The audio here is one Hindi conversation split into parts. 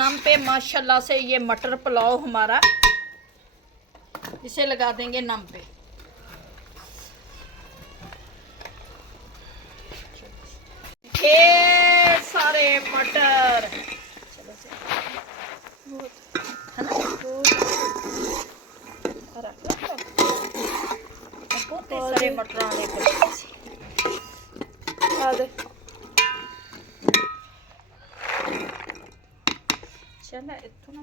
नम पे माशाल्लाह से ये मटर पुलाव हमारा, इसे लगा देंगे नम पे। ढेर सारे मटर, चलो से है ना, बहुत सारे मटर आने को चल इतना ना।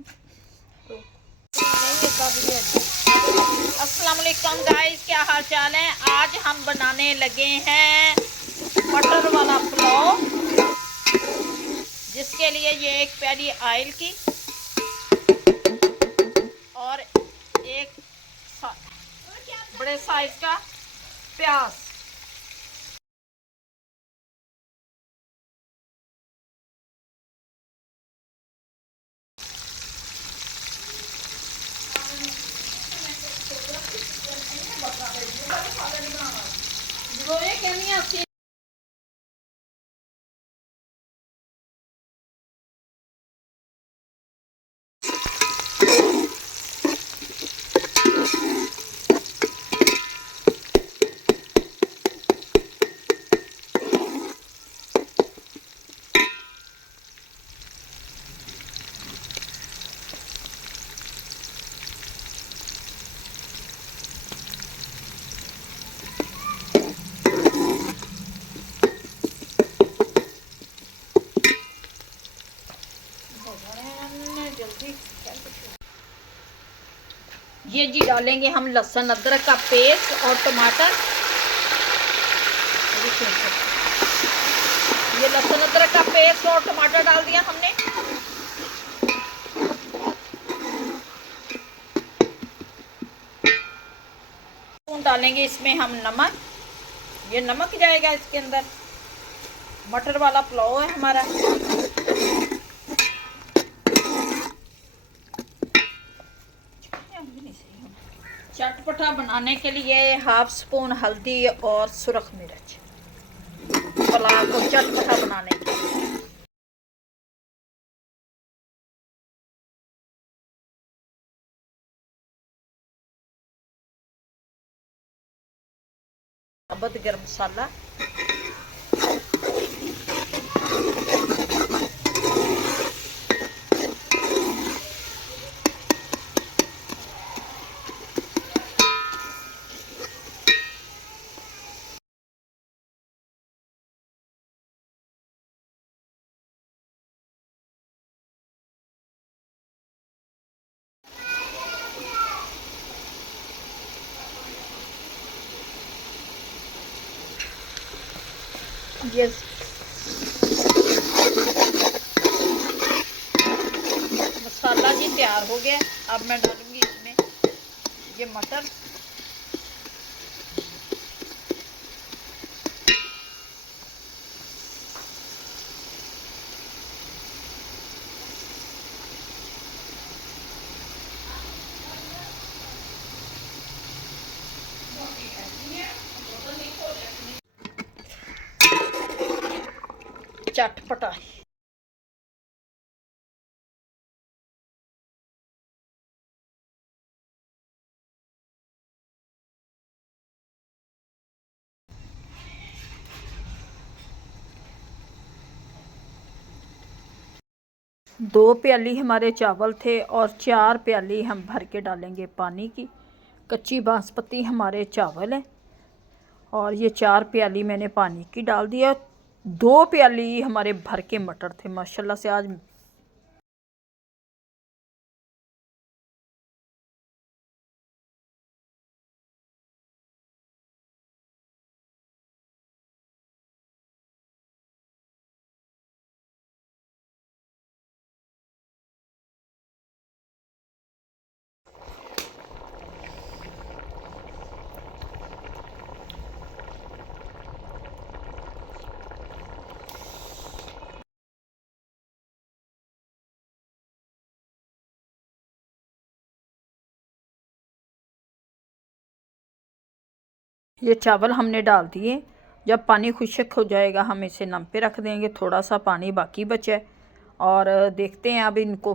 अस्सलाम वालेकुम गाइस, क्या हाल चाल है। आज हम बनाने लगे हैं मटर वाला पुलाव, जिसके लिए ये एक प्याली ऑयल की और एक बड़े साइज का प्याज। ये जी डालेंगे हम लहसुन अदरक का पेस्ट और टमाटर। ये लहसुन अदरक का पेस्ट और टमाटर डाल दिया हमने। डालेंगे इसमें हम नमक, ये नमक जाएगा इसके अंदर। मटर वाला पुलाव है हमारा। चटपटा बनाने के लिए 1/2 स्पून हल्दी और सुरख मिर्च, पुलाव को चटपटा बनाने के लिए। साबुत गरम मसाला, ये मसाला जी तैयार हो गया। अब मैं डालूंगी इसमें ये मटर, चटपटा। दो प्याली हमारे चावल थे और 4 प्याली हम भर के डालेंगे पानी की। कच्ची बासमती हमारे चावल है और ये 4 प्याली मैंने पानी की डाल दिया। 2 प्याली हमारे भर के मटर थे माशाल्लाह से। आज ये चावल हमने डाल दिए। जब पानी खुश्क हो जाएगा हम इसे नम पे रख देंगे। थोड़ा सा पानी बाकी बचा है और देखते हैं अब इनको,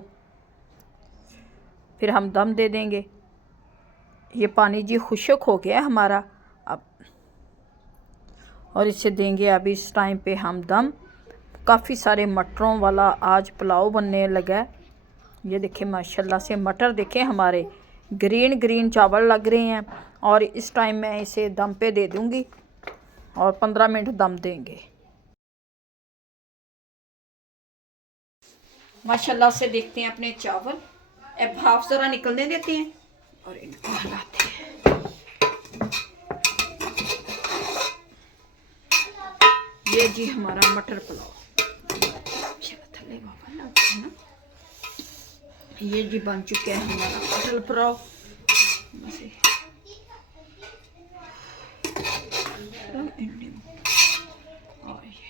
फिर हम दम दे देंगे। ये पानी जी खुश्क हो गया हमारा अब, और इसे देंगे अब इस टाइम पे हम दम। काफ़ी सारे मटरों वाला आज पुलाव बनने लगा है। ये देखें माशाल्लाह से मटर देखें हमारे ग्रीन ग्रीन चावल लग रहे हैं। और इस टाइम मैं इसे दम पे दे दूँगी और 15 मिनट दम देंगे। माशाल्लाह से देखते हैं अपने चावल, अब भाप ज़रा निकलने देते हैं और इनको हिलाते हैं। ये जी हमारा मटर पुलाव, ये जी बन चुका है हमारा मटर पुलाव। और ये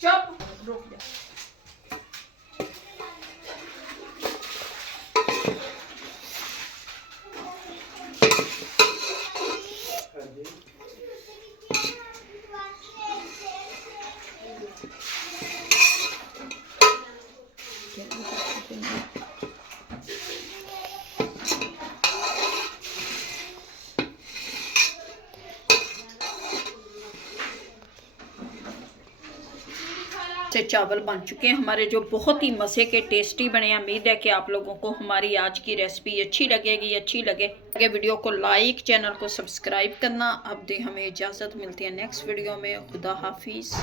चुप रुक जा। से चावल बन चुके हैं हमारे, जो बहुत ही मज़े के टेस्टी बने हैं। उम्मीद है कि आप लोगों को हमारी आज की रेसिपी अच्छी लगेगी। अच्छी लगे वीडियो को लाइक, चैनल को सब्सक्राइब करना। अब दे हमें इजाज़त, मिलती है नेक्स्ट वीडियो में। खुदा हाफिज़।